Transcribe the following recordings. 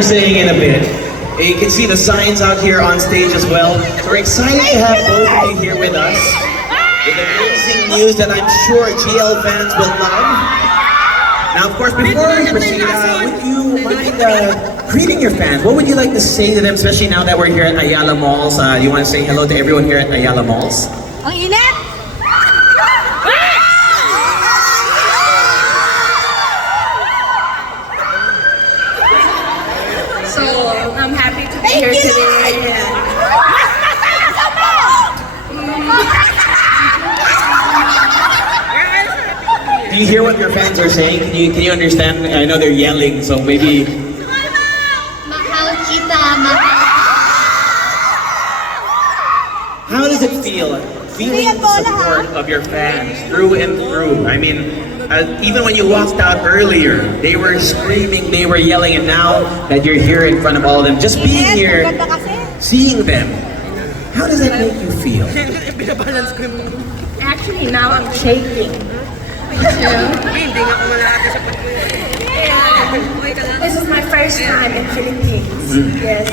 Saying in a bit. You can see the signs out here on stage as well. So we're excited to have both of you here with us. With amazing news that I'm sure GL fans will love. Now, of course, before we proceed, would you mind greeting your fans? What would you like to say to them, especially now that we're here at Ayala Malls? You want to say hello to everyone here at Ayala Malls? Ang init! So, I'm happy to be here today. Can you hear what your fans are saying? Can you understand? I know they're yelling, so maybe... Mahal kita, mahal. How does it feel? Feeling the support of your fans through and through. I mean, even when you walked out earlier, they were screaming, they were yelling, and now that you're here in front of all of them, just being here, seeing them, how does that make you feel? Actually, now I'm shaking. This is my first time in Philippines. Yes.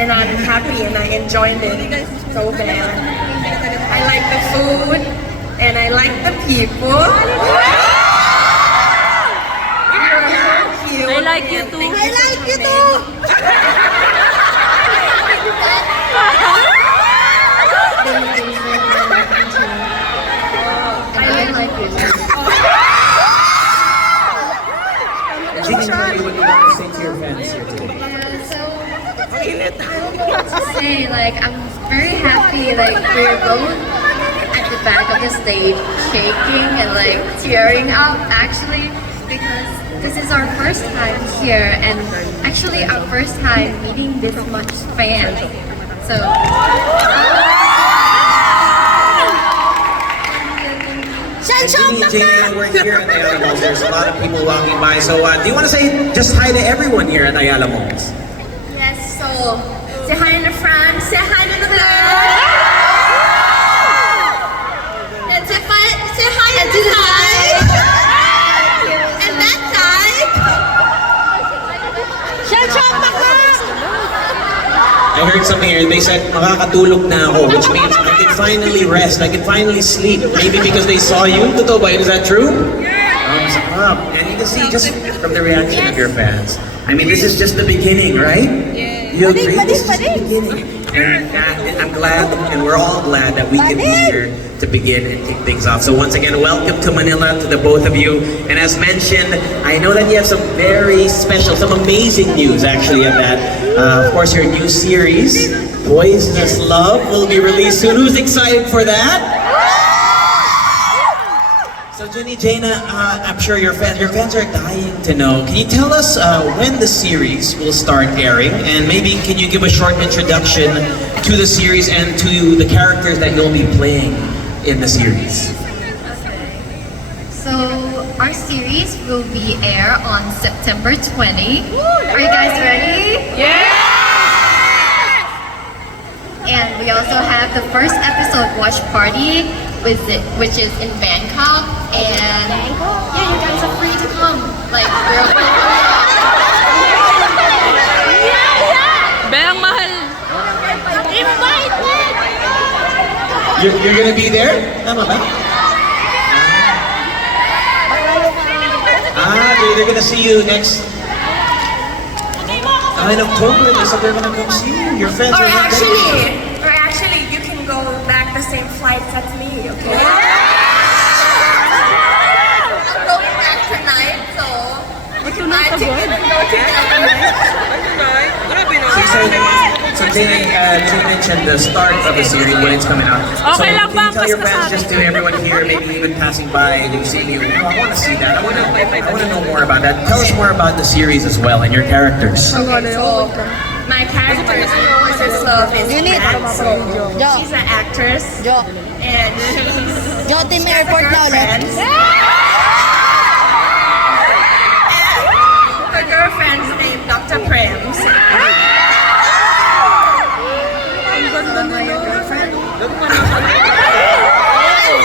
And I'm happy and I enjoyed it so bad. I like the food and I like the people. I like you too. I like you too. I like you too. What do you want to say to your fans here today? I don't know what to say. Like, I'm very happy. Like, we're both at the back of the stage, shaking and like tearing up. Actually, because this is our first time here, and actually our first time meeting this much fans. So. Jamie, we're here at Ayala Malls. There's a lot of people walking by. So, do you want to say just hi to everyone here at Ayala Malls? Yes, so say hi in the front, say hi in the back. And say hi and to the side. And that side. I heard something here. They said, makakatulog na ako, which means I can finally rest. I can finally sleep. Maybe because they saw you. Totoo ba? Is that true? Sarap. And you can see just from the reaction of your fans. I mean, this is just the beginning, right? You agree? This is just the beginning. And I'm glad, and we're all glad that we can be here to begin and kick things off. So once again, welcome to Manila, to the both of you. And as mentioned, I know that you have some very special, some amazing news actually of that. Of course, your new series, Poisonous Love, will be released soon. Who's excited for that? So Jenny, Jaina, I'm sure your fans are dying to know. Can you tell us when the series will start airing? And maybe can you give a short introduction to the series and to the characters that you'll be playing in the series? So our series will be air on September 20. Are you guys ready? Yeah! And we also have the first episode watch party, which is in Bangkok. And yeah, you guys are free to come. Like, we're Berang mahal. invited. You're gonna be there? Tama ba? They're gonna see you next. In October, they said they're gonna come see you. Your fans are not Or actually, you can go back the same flights as me, okay? I'm going back tonight, so I can go So Jane mentioned the start of the series when it's coming out. Okay So lang can ba? you tell your Basta fans, sabi. just to everyone here, maybe even passing by, they've seen you, I want to see that. I want to know more about that. Tell us more about the series as well and your characters. Okay, so my character is Poisonous Love is Kat, so she's an actress and she's Jo, team has a airport na ulit. girlfriend. Her girlfriend's named Dr. Prems.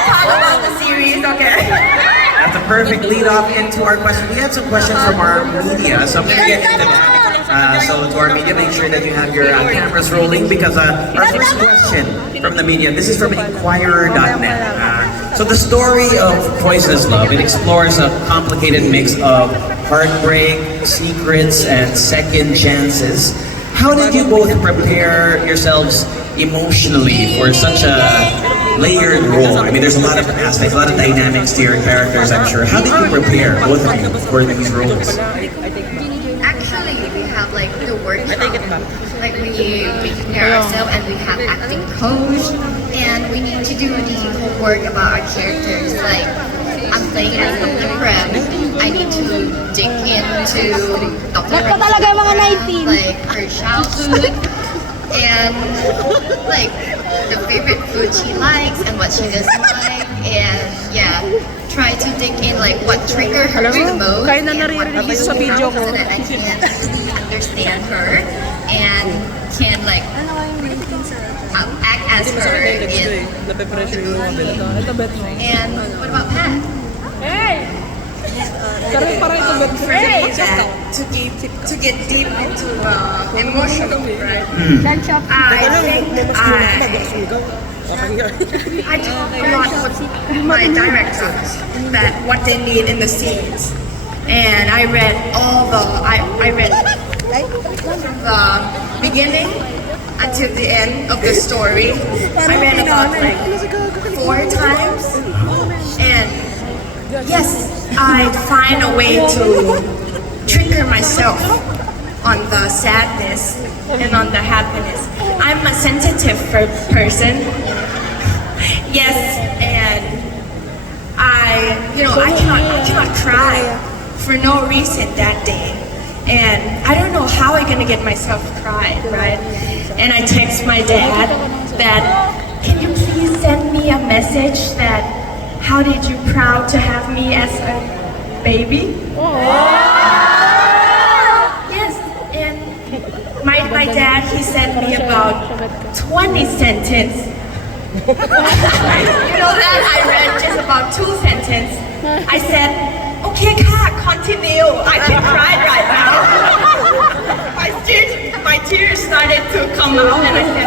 Talk about the series, okay? That's a perfect lead off into our question. We had some questions from our media, so I'm going to get into that. So to our media, make sure that you have your cameras rolling because our first question from the media, this is from Inquirer.net. So the story of Poisonous Love, it explores a complicated mix of heartbreak, secrets, and second chances. How did you both prepare yourselves emotionally for such a layered role? I mean, there's a lot of aspects, a lot of dynamics to your characters, I'm sure. How did you prepare, both of you, for these roles? Actually, we have like the workshop. Like we prepare ourselves and we have acting coach and we need to do the homework about our characters. Like I'm playing as Dr. Prem. I need to dig into Dr. Prem's like her childhood and like the favorite food she likes and what she doesn't like, and yeah, try to dig in like what trigger her the most Kaya na and what nare-release sa video ko. so that I can understand her and can like act as her in Nape-pressure yung mga belt. Ito bet mo. and what about Pat? Pero para ito bet mo. To get deep into emotional, right? I talk a lot with my directors that what they need in the scenes, and I read I read from the beginning until the end of the story. I read about like 4 times, and yes, I find a way to trigger myself on the sadness and on the happiness. I'm a sensitive person. Yes, and I cannot cry for no reason that day. And I don't know how I'm gonna get myself to cry, right? And I text my dad that, can you please send me a message that, how did you proud to have me as a baby? Yes, and my dad, he sent me about 20 sentences. You know that I read just about 2 sentences. I said, okay, continue. I can cry right now. My tears started to come out, and I said,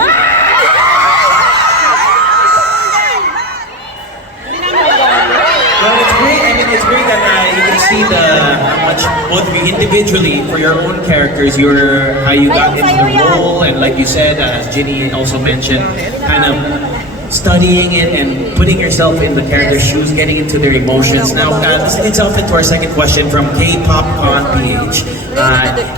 Well, it's great. I mean, it's great that you can see how much both of you individually for your own characters, how you got into the role, and like you said, as Ginny also mentioned, kind of studying it and putting yourself in the character's shoes, getting into their emotions. Now, this leads off into our second question from K-Popcon PH.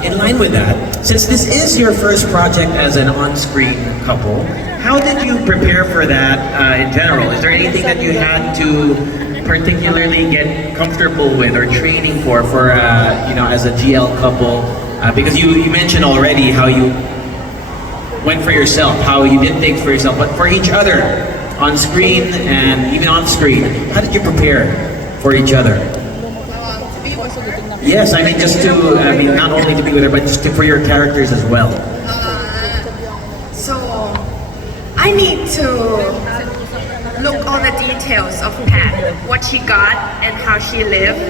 In line with that, since this is your first project as an on-screen couple, how did you prepare for that in general? Is there anything that you had to particularly get comfortable with or training for as a GL couple? Because you mentioned already how you went for yourself, how you did things for yourself, but for each other, on screen and even on screen, how did you prepare for each other? Yes, I mean not only to be with her, but just for your characters as well. so I need to look all the details of Pat, what she got and how she lived,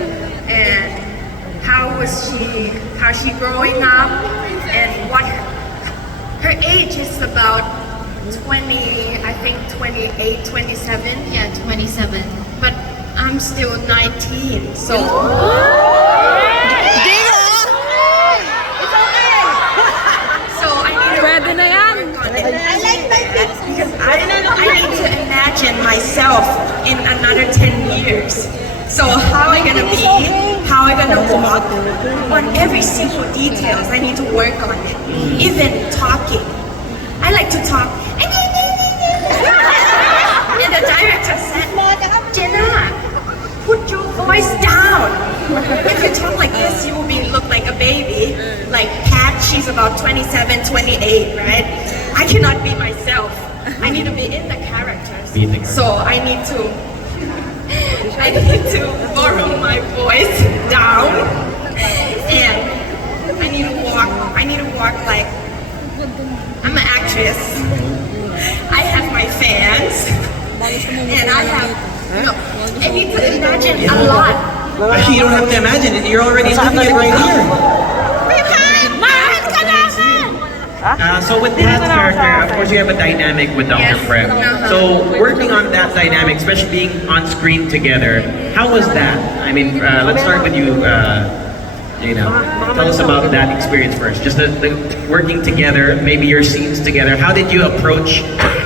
and how she growing up, and what her age is about 20, I think 28, 27. Yeah, 27. But I'm still 19, so. So I need to Pwede na yan. work on it. Because I need to imagine myself in another 10 years. So how am I gonna be? How am I gonna walk? On every single details, I need to work on it. Even talking. I like to talk. And the director said, Jenna, put your voice down. If you talk like this, you will look like a baby. Like Pat, she's about 27, 28, right? I cannot be myself. I need to be in the characters. So I need to borrow my voice down, and I need to walk like I'm an actress. I have my fans, and I need to imagine a lot. Actually, you don't have to imagine it. You're already doing it right here. So with that character, of course you have a dynamic with Dr. Yes. Prep. So working on that dynamic, especially being on screen together, how was that? I mean, let's start with you, tell us about that experience first. Just the working together, maybe your scenes together. How did you approach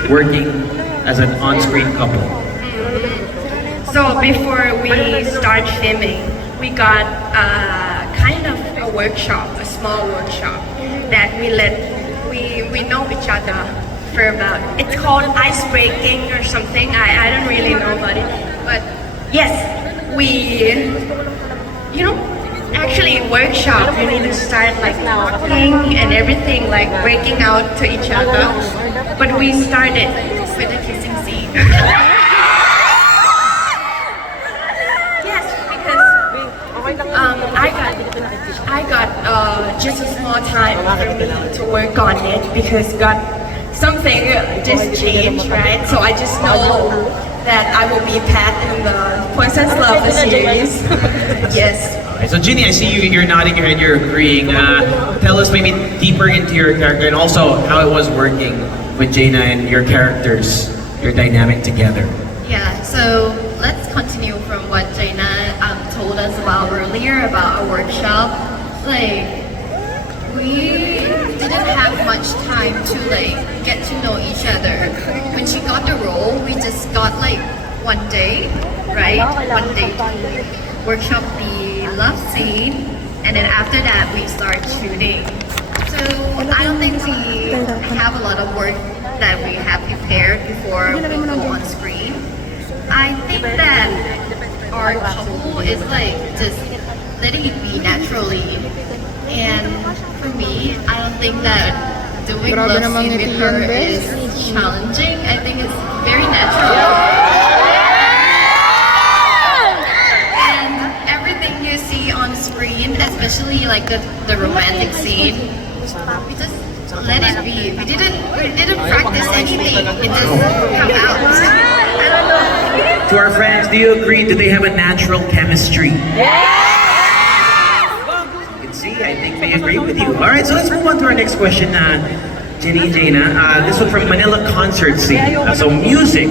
working as an on-screen couple? So before we start filming, we got kind of a workshop, a small workshop that we know each other for about. It's called ice breaking or something. I don't really know about it, but yes, we actually workshop. You need to start like talking and everything, like breaking out to each other. But we started with a kissing scene. Yes, because I got just a small time for me to work on it because got something just changed, right? So I just know that I will be Pat in the Poison's Love the series. Yes. So Ginny, I see you're nodding your head, you're agreeing. Tell us maybe deeper into your character and also how it was working with Jaina and your characters, your dynamic together. Yeah, so let's continue from what Jaina told us about earlier about our workshop. Like, we didn't have much time to like get to know each other. When she got the role, we just got like one day, right? One day to workshop the love scene, and then after that we start shooting. So I don't think we have a lot of work that we have prepared before we go on screen. I think that our couple is like just letting it be naturally. And for me, I don't think that doing love scene with her is challenging. I think it's very natural. And everything you see on screen, especially like the romantic scene, we just let it be. We didn't practice anything. It just come out. I don't know. To our friends, do you agree? Do they have a natural chemistry? See, I think they agree with you. All right, so let's move on to our next question, Jenny and Jaina. This one from Manila concert scene. So music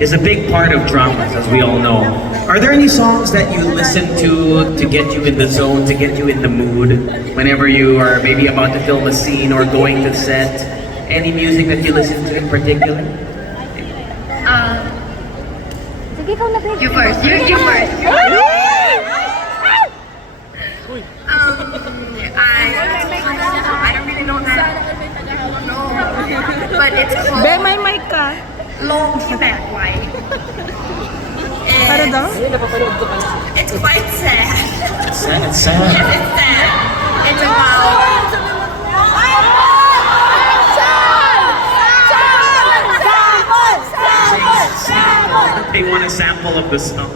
is a big part of dramas, as we all know. Are there any songs that you listen to get you in the zone, to get you in the mood, whenever you are maybe about to film a scene or going to set? Any music that you listen to in particular? You first. You first. I don't really know that. No, but it's called Be, may mic ka. โลกที่แบกไว้ Ano daw? It's quite sad. It's sad, it's sad. Yes, it's sad. It's about They want a sample of the song.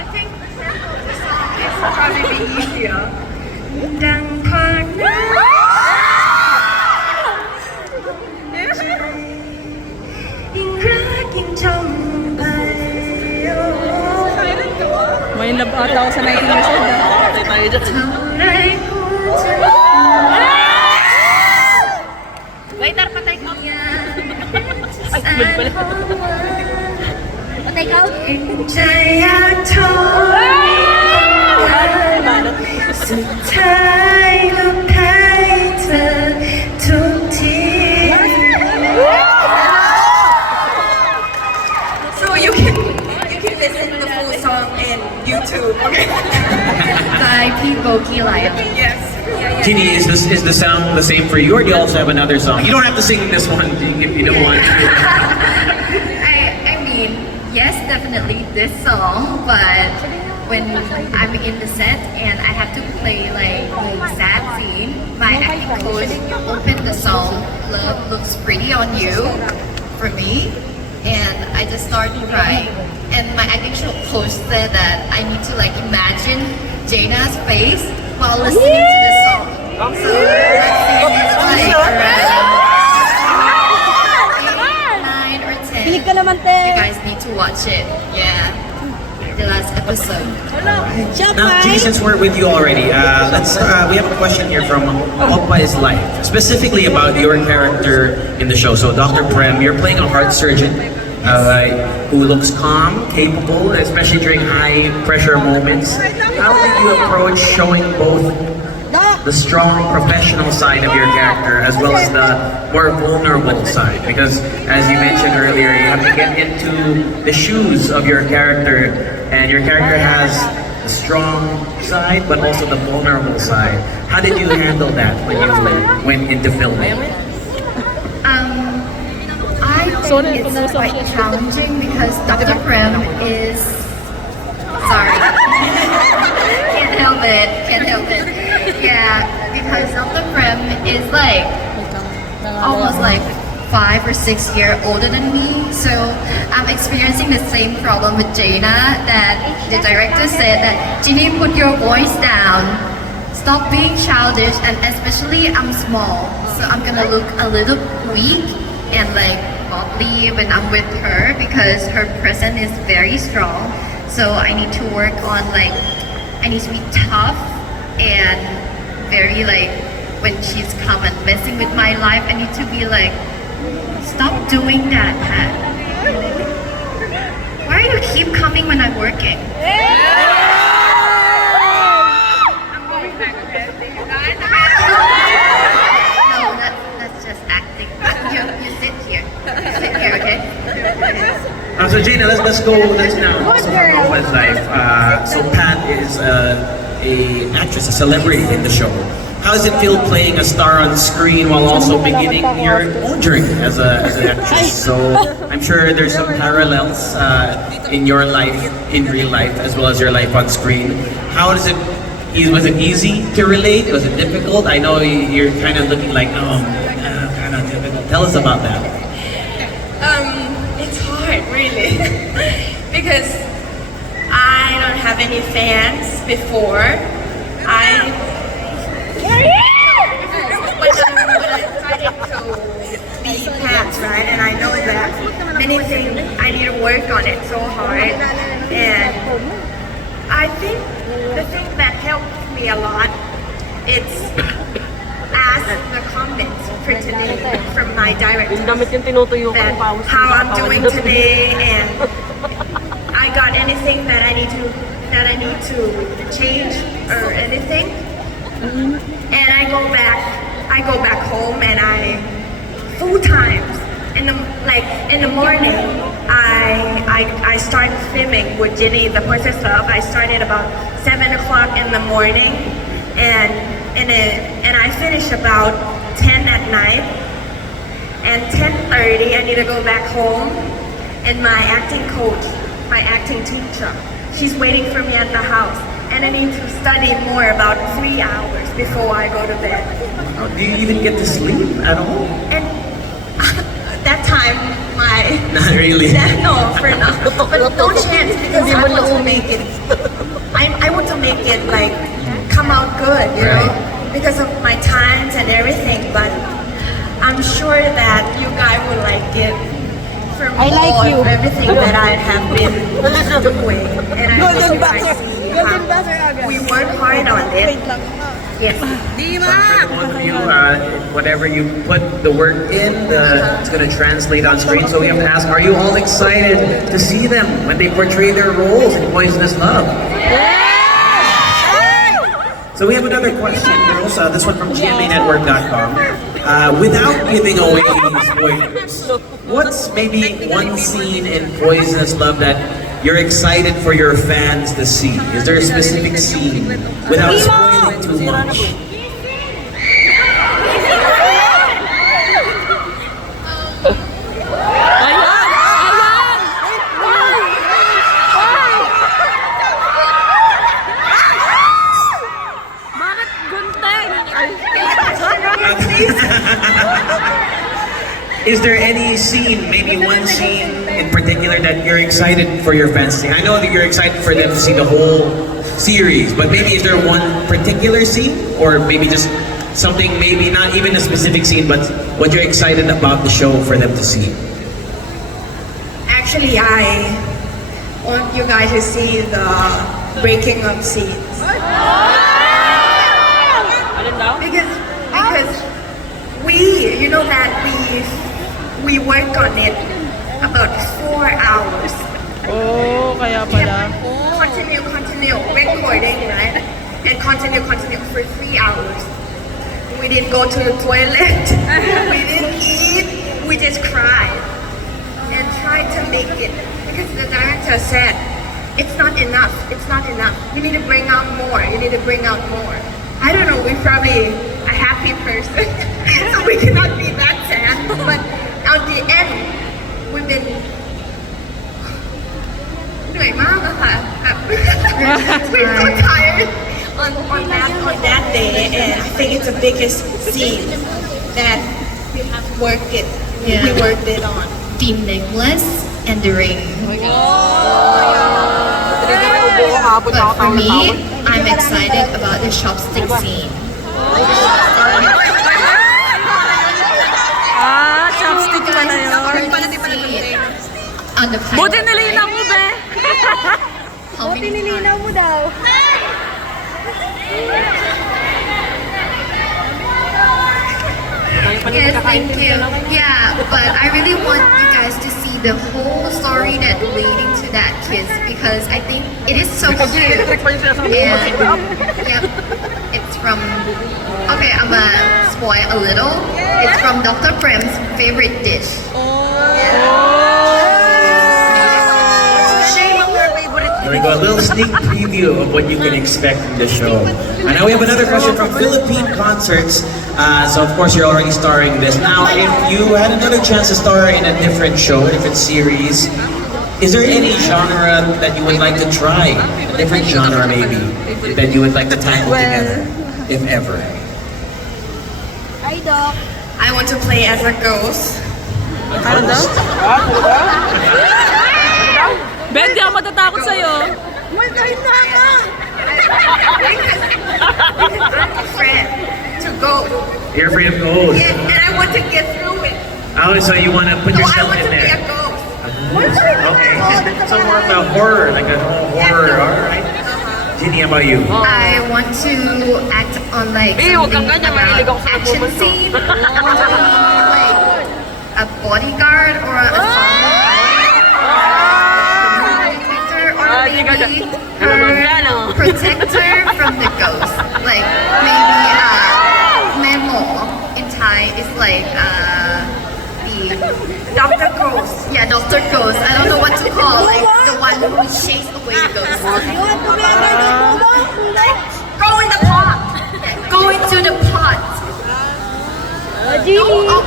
I think the sample of the song is probably be easier. ดังพาน้ำยิ่งรักยิ่งจมไป May love ata ako sa 19 years old. เท่าไรหัวใจ Waiter, patay ka. Patay ka? ใจอยากโทรสุดท้ายก็แพ้เธอทุกที So you can listen to the full song in YouTube, okay? By People Lion. Yes. Ginny, is the sound the same for you, or do you also have another song? You don't have to sing this one if you don't want to. I mean, yes, definitely this song, but when I'm in the set and I have to play like a sad scene, my acting coach opened the song "Love Looks Pretty on You" for me, and I just started crying. And my acting coach said that I need to like imagine Jaina's face while listening to the song. So that scene is like around 8, 9, or 10. You guys need to watch it. Yeah. The last episode. Now, G, since we're with you already, we have a question here from Oppa is Life, specifically about your character in the show. So, Dr. Prem, you're playing a heart surgeon who looks calm, capable, especially during high-pressure moments. How did you approach showing both the strong professional side of your character as well as the more vulnerable side? Because, as you mentioned earlier, you have to get into the shoes of your character, and your character has the strong side but also the vulnerable side. How did you handle that when you went into filming? I think it's quite challenging because Dr. Prem is sorry. Can't help it. Yeah, because Dr. Prem is like almost like 5 or 6 years older than me. So I'm experiencing the same problem with Jaina, that the director said that Ginny, put your voice down. Stop being childish, and especially I'm small. So I'm gonna look a little weak and like bubbly when I'm with her because her presence is very strong. So I need to work on like, I need to be tough and very like, when she's come and messing with my life, I need to be like, stop doing that, Pat. Why do you keep coming when I'm working? I'm going back to bed. No, that's just acting. You sit here. Sit here, okay? So Jaina, let's now also from Oppa's Life. So Pat is a actress, a celebrity in the show. How does it feel playing a star on screen while also beginning your own journey as an actress? So I'm sure there's some parallels in your life, in real life, as well as your life on screen. How does it? Was it easy to relate? Was it difficult? I know you're kind of looking like, kind of difficult. Tell us about that. It's hard, really, because I don't have any fans before. When I started to be fans, right, and I know that many things I need to work on it so hard, and I think the thing that helped me a lot, it's ask the comments for today from my director that how I'm doing today, and I got anything that I need to change or anything, and I go back home and I full times in the morning I start filming with Ginny, the Poison Stuff. I started about 7 o'clock in the morning, and I finish about 10 at night, and 10:30 I need to go back home, and my acting coach, my acting teacher, she's waiting for me at the house, and I need to study more about 3 hours before I go to bed. Do you even get to sleep at all? And that time, Not really. no, for now, but no chance because I want to make it. I want to make it like come out good, you know, because of my times and everything. But I'm sure that you guys will like it. For all of everything that I have been doing, and I hope you guys see how we work hard on it. Yes. For the both of you, whatever you put the work in, it's going to translate on screen. So we have to ask, are you all excited to see them when they portray their roles in Poisonous Love? So we have another question, girls. This one from GMAnetwork.com. Without giving away spoilers, what's maybe one scene in Poisonous Love that you're excited for your fans to see? Is there a specific scene without spoiling too much? Is there any scene, maybe one scene in particular that you're excited for your fans to see? I know that you're excited for them to see the whole series, but maybe is there one particular scene? Or maybe just something, maybe not even a specific scene, but what you're excited about the show for them to see? Actually, want you guys to see the breaking up scenes. Because we, you know that we work on it about 4 hours. Oh, kaya pala. Continue recording, right? And continue for 3 hours. We didn't go to the toilet. We didn't eat. We just cried and tried to make it because the director said it's not enough. It's not enough. You need to bring out more. You need to bring out more. I don't know. We're probably a happy person, so we cannot be that sad. But at the end, we've been เหนื่อยมากอะค่ะแบบ we're so tired on that day, and I think it's the biggest scene that we have worked it. Yeah. We worked it on. The necklace and the ring. But for me, I'm excited about the chopstick scene. Ah, chopstick pala yun. On the Buti nilinaw mo, be. How Buti many nilinaw mo daw. Yes, thank you. Yeah, but I really want you guys to see the whole story that leading to that kiss because I think it is so cute. And yep, it's from. Okay, I'm gonna spoil a little. It's from Dr. Prem's favorite dish. There we go, a little sneak preview of what you can expect from the show. And now we have another question from Philippine Concerts. So of course you're already starring in this. Now, if you had another chance to star in a different show, a different series, is there any genre that you would like to try? A different genre maybe, that you would like to tackle together, if ever? I want to play as a ghost. Ano daw? Ben, di ako matatakot sa'yo. I'm a friend to go. You're afraid of ghosts? And I want to get through it. Oh, so you want to put So I yourself want in to be a there? ghost. Okay, so more of a horror, like a horror, alright. Ginny, how about you? I want to act on like something around action scene, like a bodyguard or a or maybe her protector from the ghost. Like maybe Memo in Thai is like the Dr. Ghost. yeah Dr. Ghost. I don't know what to call like the one who chased away the ghost. Like, go in the pot. Go into the pot. Oh,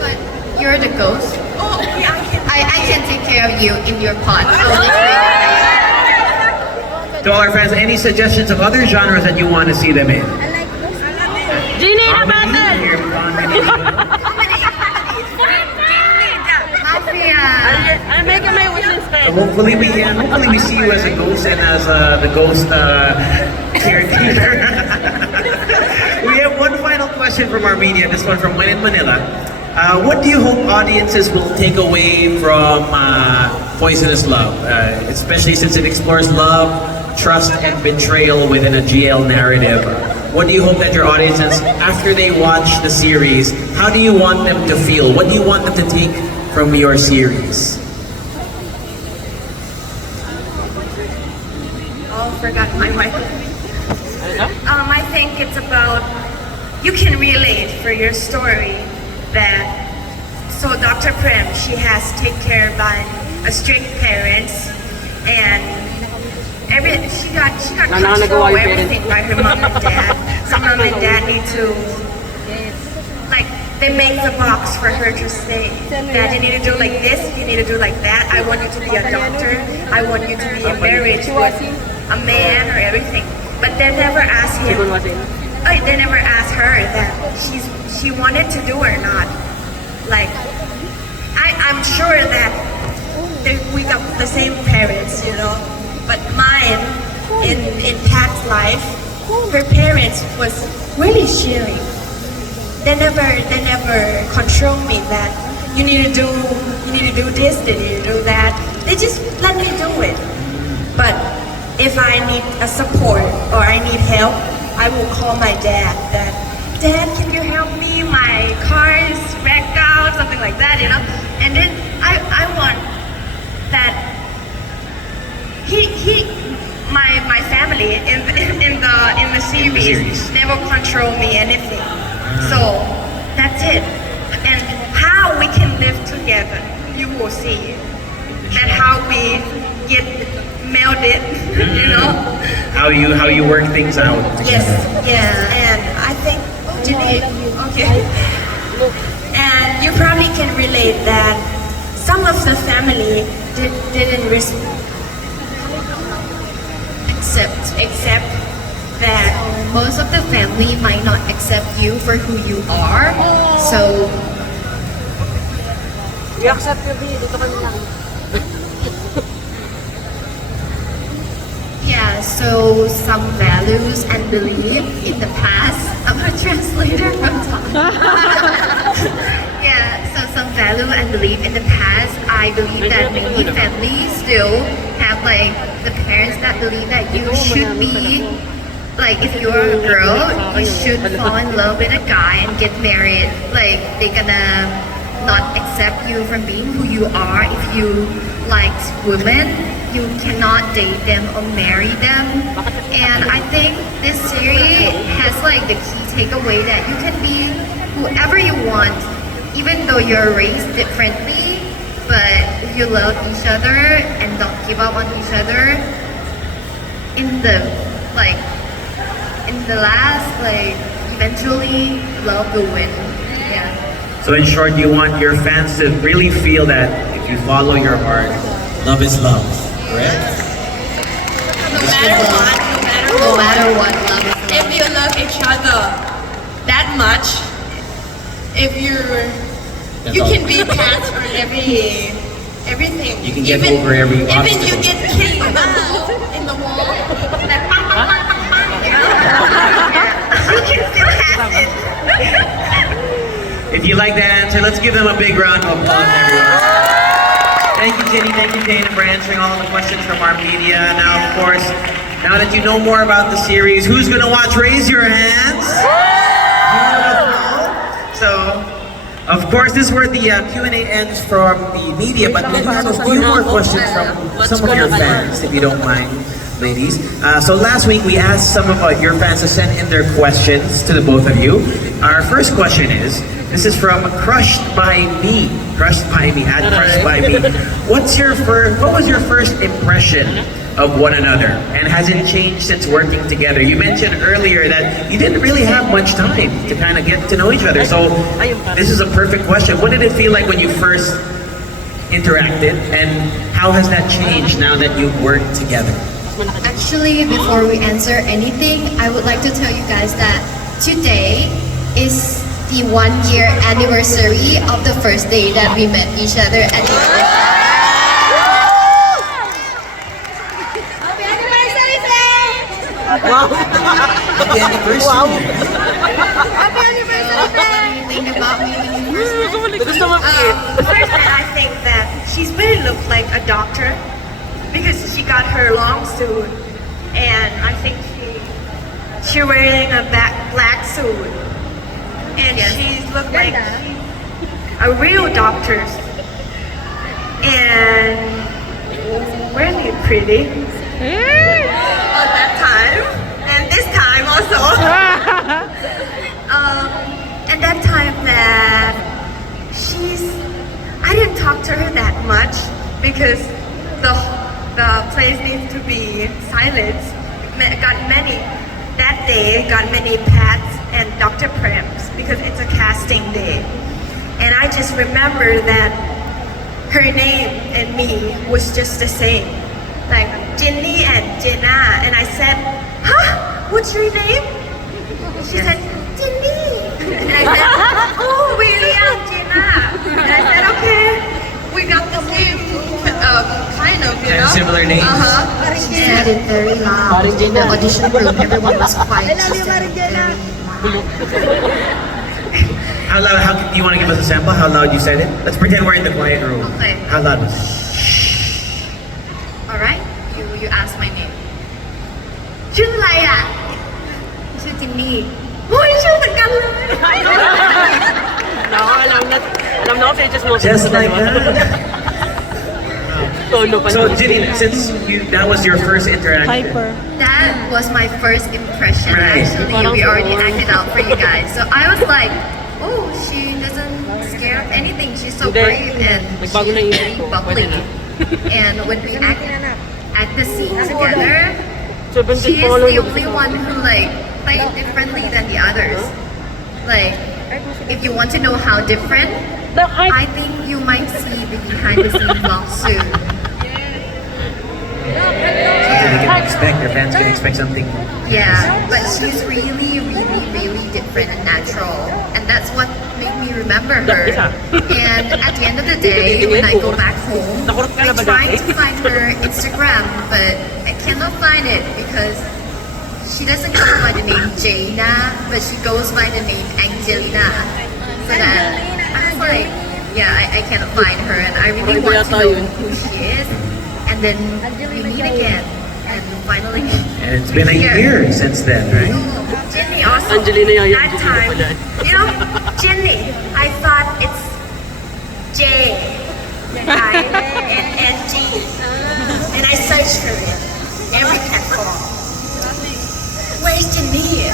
but you're the ghost. Oh, yeah, I can take care of you in your pot. I'll just wait. To all our fans, any suggestions of other genres that you want to see them in? Genie na Comedy? battle! Here, comedy. Mafia. I'm making my wishes So hopefully we see you as a ghost and as the ghost caretaker. We have one final question from our media. This one from When in Manila. What do you hope audiences will take away from Poisonous Love, especially since it explores love, trust, and betrayal within a GL narrative? What do you hope that your audiences, after they watch the series, how do you want them to feel? What do you want them to take from your series? Oh, forgot my mic. I think it's about you can relate for your story that so Dr. Prem, she has taken care by a strict parents and she got control everything by her mom and dad. So mom and dad need to like they make the box for her to stay. Dad, you need to do like this, you need to do like that. I want you to be a doctor. I want you to be in marriage with a man or everything. But they never ask him. They never asked her that she wanted to do or not. Like I'm sure that we got the same parents, you know. But mine, in Pat's life, her parents was really sharing. They never control me that you need to do this, you need to do that. They just let me do it. But if I need a support or I need help, I will call my dad. Dad, can you help me? My car is wrecked out, something like that, you know. And then I want that my family in the series never control me anything. So that's it. And how we can live together, you will see. That how we get melded, you know. How you work things out. Yes, yeah, and I think okay. And you probably can relate that some of the family didn't accept that Most of the family might not accept you for who you are. So We accept you, B. Dito kami lang. yeah, so some values and belief in the past. I'm a translator from Tom. Yeah, so some value and belief in the past. I believe that many families still have like the parents that believe that you should be like if you're a girl, you should fall in love with a guy and get married. Like they gonna not accept you from being who you are. If you like women, you cannot date them or marry them. And I think this series has like the key takeaway that you can be whoever you want, even though you're raised differently. But if you love each other and don't give up on each other, in the last, like eventually love will win. Yeah. So in short, you want your fans to really feel that if you follow your heart, love is love, correct? no matter what, No matter what, love is if you love each other that much, if you all. can be past for everything. You can get over every Even obstacle. you get kicked in the wall. You can still have it. If you like that answer, let's give them a big round of applause, everyone. Thank you, Jenny. Thank you, Dana, for answering all the questions from our media. Now, of course, now that you know more about the series, who's going to watch? Raise your hands. Beautiful. So, of course, this is where the Q&A ends from the media, but we have a few more questions from some of your fans, if you don't mind, ladies. So last week, we asked some of your fans to send in their questions to the both of you. Our first question is, this is from Crushed by Me. Crushed by Me, at Crushed by Me. What was your first impression of one another? And has it changed since working together? You mentioned earlier that you didn't really have much time to kind of get to know each other. So this is a perfect question. What did it feel like when you first interacted? And how has that changed now that you've worked together? Actually, before we answer anything, I would like to tell you guys that today is the 1-year anniversary of the first day that we met each other at the Happy anniversary. What do you think about me when you first met? First, I think that she's really looked like a doctor because she got her long suit, and I think she's wearing a black suit, and she's looked like she's a real doctor, and really pretty. At that time, and this time also. And that time that I didn't talk to her that much because the place needs to be silent. That day got many pats and Dr. Prems because it's a casting day. And I just remember that her name and me was just the same. Like Jenny and Jenna. And I said, huh? What's your name? She said, Jenny. And I said, oh, really? I'm Jenna. And I said, okay. We got the same kind of, you know? Similar names. She said it very loud. In the audition room, everyone was quiet. She said it very loud. How loud? Do you want to give us a sample? How loud you said it? Let's pretend we're in the quiet room. Okay. How loud was it? All right, you ask me, "Uy, siya tagal na." Ako, alam na ako, just mo. Just like that. Tono pa So, naman. Ginny, since that was your first interaction, Hyper. That was my first impression. Right. Actually, we already acted out for you guys. So I was like, oh, she doesn't scare of anything. She's so Hindi. brave and she's Nagbago na yung very isip ko. bubbly. Pwede na. And when we act the scene together, 17 she is the followers. only one who like played differently than the others. Like, if you want to know how different, I think you might see the behind the scenes vlog soon. something they can expect, your fans can expect something. Yeah, but she's really, really, really different and natural. And that's what made me remember her. And at the end of the day, when I go back home, I try to find her Instagram, but I cannot find it because she doesn't go by the name Jaina, but she goes by the name Angelina. So that I was like, yeah, I cannot find her, and I really want to know who she is. And then we meet again, and finally. And it's been a year since then, right? Jenny also, Angelina yung that time, you know, Jenny, I thought it's J, I, and G. And I searched her in every platform. Where's Jenny?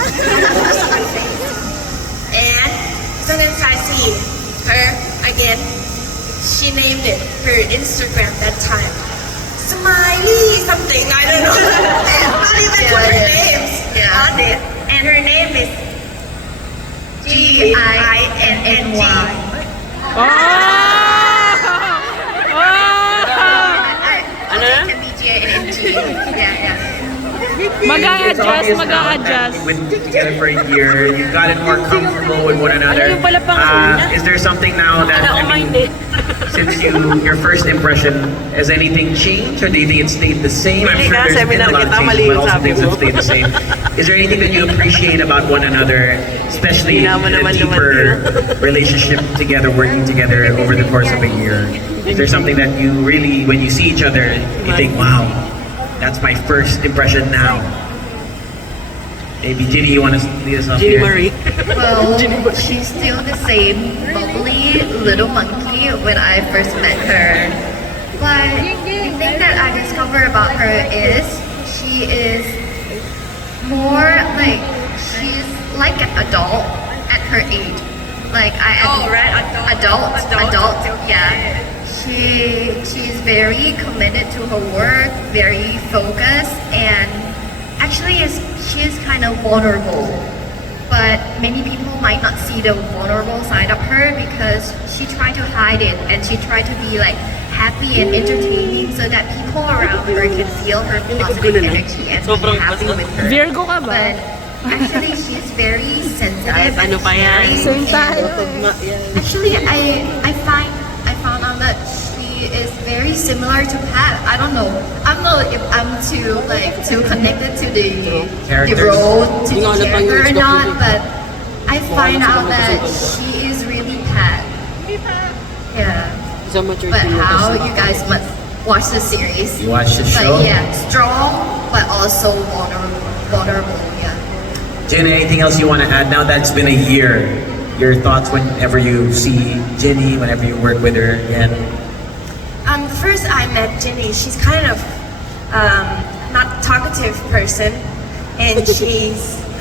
And sometimes I see her again. She named it her Instagram that time. Smiley something, I don't know. Not even put her names on it. And her name is Ginny. Ano? It can be G-I-N-G. Yeah. It's obvious now that you've been together for a year, you've gotten more comfortable with one another. Ano yung pala pang- Is there something now that, Ano, mind eh. since your first impression, has anything changed, or do you think it stayed the same? I'm Hindi sure nga, there's been a seminar lot of kita, changes, mali but yung also sabi things that mo. stayed the same. Is there anything that you appreciate about one another, especially Hindi in naman a naman deeper relationship together, working together over the course of a year? Is there something that you really, when you see each other, you think, wow, that's my first impression now? Maybe Ginny, you want to lead us off Ginny here? Marie. Well, she's still the same bubbly little monkey when I first met her. But the thing that I discovered about her is she is more like, she's like an adult at her age. Like adult, yeah. She's very committed to her work, very focused, and actually she is kind of vulnerable. But many people might not see the vulnerable side of her because she tried to hide it, and she tried to be like happy and entertaining so that people around her can feel her positive energy and be happy with her. Virgo ka ba? But actually, she's very sensitive. Kahit ano pa yan. very- Same tayo. Actually, I found out that she is very similar to Pat. I don't know. I don't know if I'm too connected to the Characters? role, to Hindi the nga alam pa yung character or story. not, but I find out that she is really Pat. Yeah. Sa mature But team how kasi. you guys must watch the series. You watch the show? But yeah, strong but also vulnerable. Yeah. Ginny, anything else you want to add now that it's been a year? Your thoughts whenever you see Ginny, whenever you work with her again? First I met Jenny. She's kind of not talkative person, and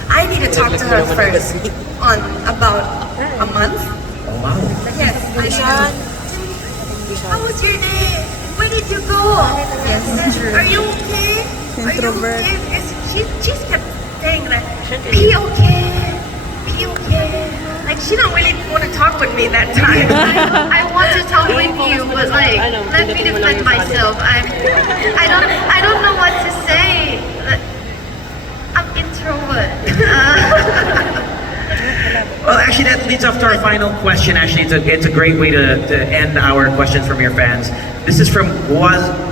I need to talk to her first on about a month. Oh wow. Yes, I said, how was your day? Where did you go? Yes, true. Are you okay? Are you Introvert. okay? Because she just kept saying that, be okay, be okay. Like she don't really want to talk with me that time. I want to talk with you, but like, let me defend myself. I don't know what to say. I'm introvert. Well, actually, that leads up to our final question. Actually, it's a great way to end our questions from your fans. This is from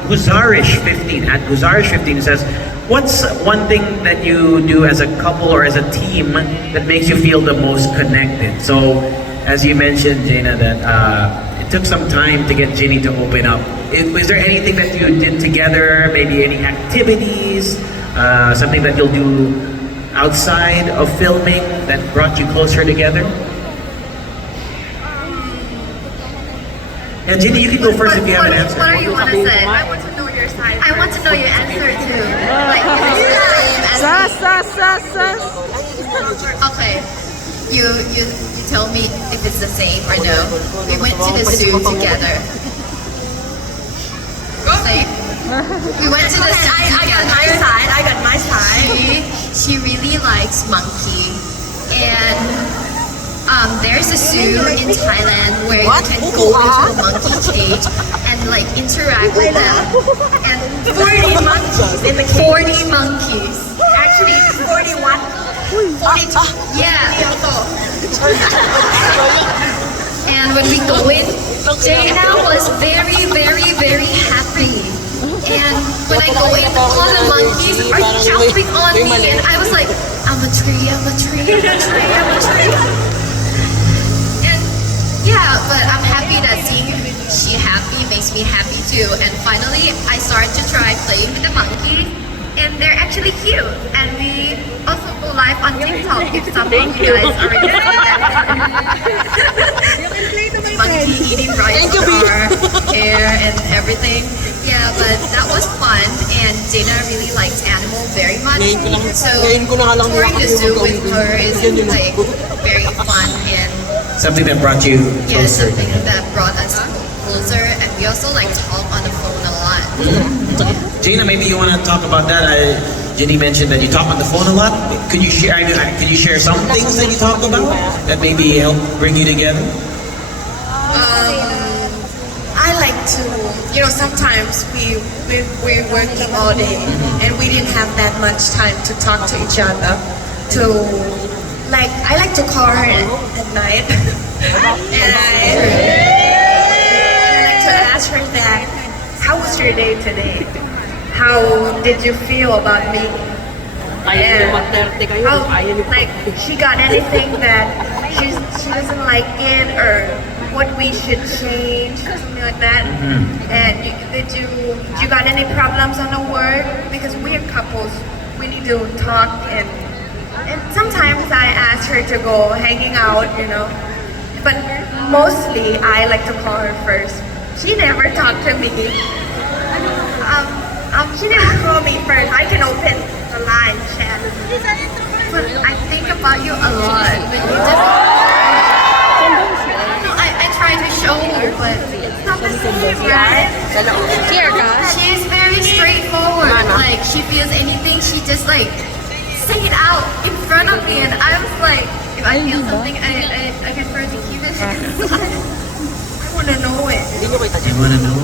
Guzarish15. At Guzarish15, it says, what's one thing that you do as a couple or as a team that makes you feel the most connected? So, as you mentioned, Jaina, that it took some time to get Ginny to open up. Was there anything that you did together? Maybe any activities? Something that you'll do outside of filming that brought you closer together? Yeah, Ginny, you can go first if you have an answer. What do you want to say? I want to know your side. I want to know your answer too. Like, if it's the same as okay, you tell me if it's the same or no. We went to the zoo together. Like, we went to the zoo I got my together. side. I got my side. She really likes monkey, and there's a zoo in Thailand where you can go into the monkey cage and like interact with them. And 40 monkeys in the cage. 40 monkeys. Actually, it's 41. 42. Yeah. And when we go in, Jaina was very, very, very happy. And when I go in, all the monkeys are jumping on me, and I was like, I'm a tree, I'm a tree, I'm a tree, I'm a tree. And yeah, but I'm happy that seeing she happy makes me happy too. And finally, I started to try playing with the monkey, and they're actually cute. And we also go live on TikTok if some of you guys are interested. Monkey eating rice for our hair and everything. Yeah, but that was fun, and Jaina really likes animal very much. So touring the zoo with her is like very fun and Something that brought you yeah, closer. something that brought us closer. And we also like talk on the phone a lot. Jaina, maybe you want to talk about that. Ginny mentioned that you talk on the phone a lot. Could you share? Could you share some things that you talk about that maybe help bring you together? I like to, sometimes we're working all day and we didn't have that much time to talk to each other. I like to call her at night and I like to ask her that, how was your day today? How did you feel about me? And she got anything that she doesn't like it or what we should change, something like that. And did you got any problems on the work? Because we're couples, we need to talk and sometimes I ask her to go hanging out, But mostly I like to call her first. She never talked to me. She never called me first. I can open the line chat. But I think about you a lot. I try to show her, but it's not the same, right? Here, guys. She's very straightforward. Like, she feels anything, she just like say it out in front of me, and I was like, if I feel something, I prefer to keep it inside. I want to know it. You want to know?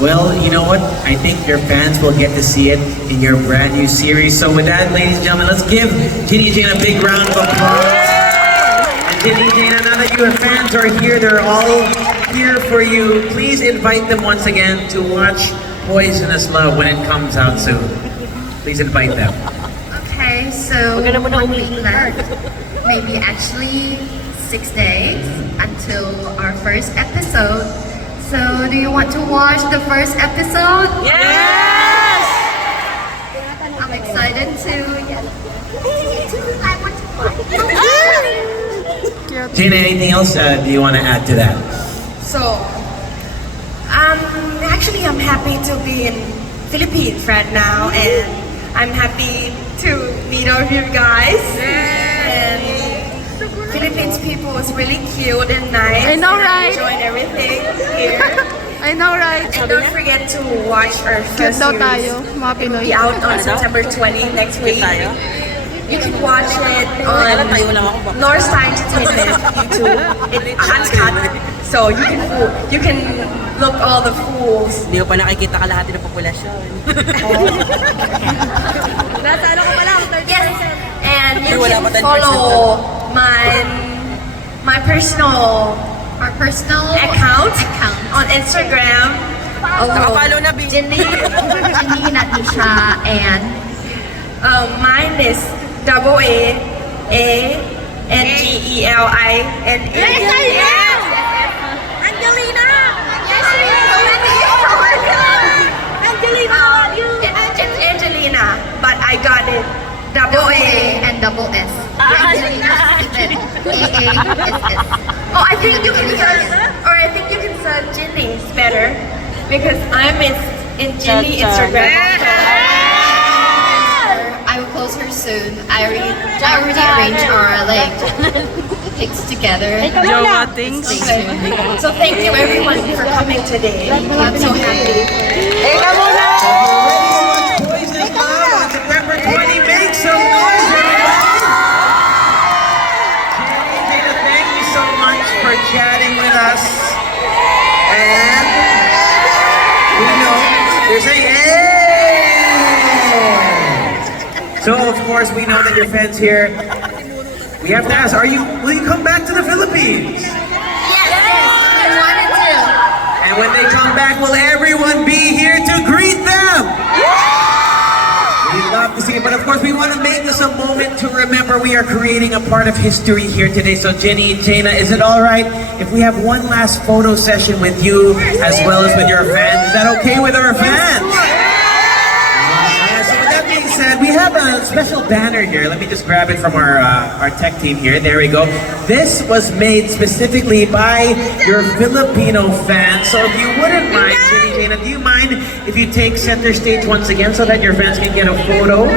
Well, you know what? I think your fans will get to see it in your brand new series. So with that, ladies and gentlemen, let's give Ginny and Jane a big round of applause. And Ginny and Jane, now that your fans are here, they're all here for you. Please invite them once again to watch Poisonous Love when it comes out soon. Please invite them. Okay, so 1 week left, maybe actually 6 days until our first episode. So, do you want to watch the first episode? Yes! I'm excited too. Yes. I want to watch. Jane, anything else do you want to add to that? So, actually I'm happy to be in Philippines right now and I'm happy to meet all of you guys. And Philippines people was really cute and nice. I know, and right? I enjoyed everything here. I know, right? And don't forget to watch our Cute first daw series. tayo, mga It will Pinoy. be out on September 20 next week. You can watch it on North Star Entertainment YouTube. It's uncut, so you can look all the fools. Hindi ko pa nakikita kalahati ng populasyon. Yes, and you Wala can pa 10% follow my personal Our personal account on Instagram. Nakapalo na, Bing. Ginny Natisha, and Mine is AANGELINA. Yes, Angelina. It's Angelina, but I got it. A and S. Angelina is N. AA is S. Oh, I think you can search, or I think you can search Ginny. It's better because I'm in Ginny Instagram. I will post her soon. I already arranged our like pics together. Jowa things. Stay tuned. So thank you everyone for coming today. I'm so happy. Boys and Club on September 20. Make some noise, everybody! Jada, thank you so much for chatting with us. And we know they're saying, hey! So of course we know that your fans here. We have to ask, will you come back to the Philippines? Yes, I wanted to. And when they come back, will everyone be here to greet them? We'd love to see it, but of course we want to make this a moment to remember we are creating a part of history here today. So Jenny and Jaina, is it all right if we have one last photo session with you as well as with your fans? Is that okay with our fans? So with that being said, we have a special banner here. Let me just grab it from our tech team here. There we go. This was made specifically by your Filipino fans. So if you wouldn't mind, Jenny, Jaina, do you mind if you take center stage once again so that your fans can get a photo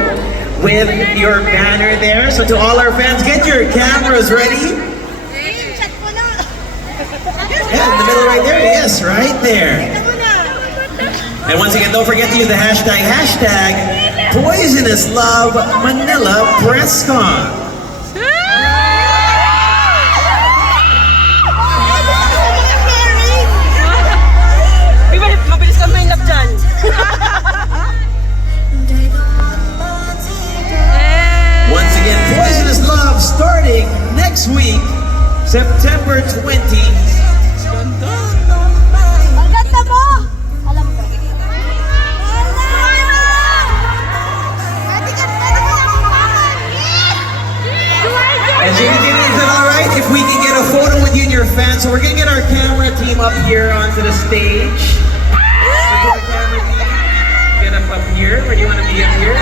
with your banner there? So to all our fans, get your cameras ready. Yeah, in the middle right there. Yes, right there. And once again, don't forget to use the hashtag Poisonous Love Manila PressCon. Mabilis ka main lap dyan. Once again, Poisonous Love starting next week, September 20. Ang ganda mo! Alam ko. And Jimmy, is it alright if we can get a photo with you and your fans? So we're gonna get our camera team up here onto the stage. Get our camera team. Get up here. Where do you want to be up here?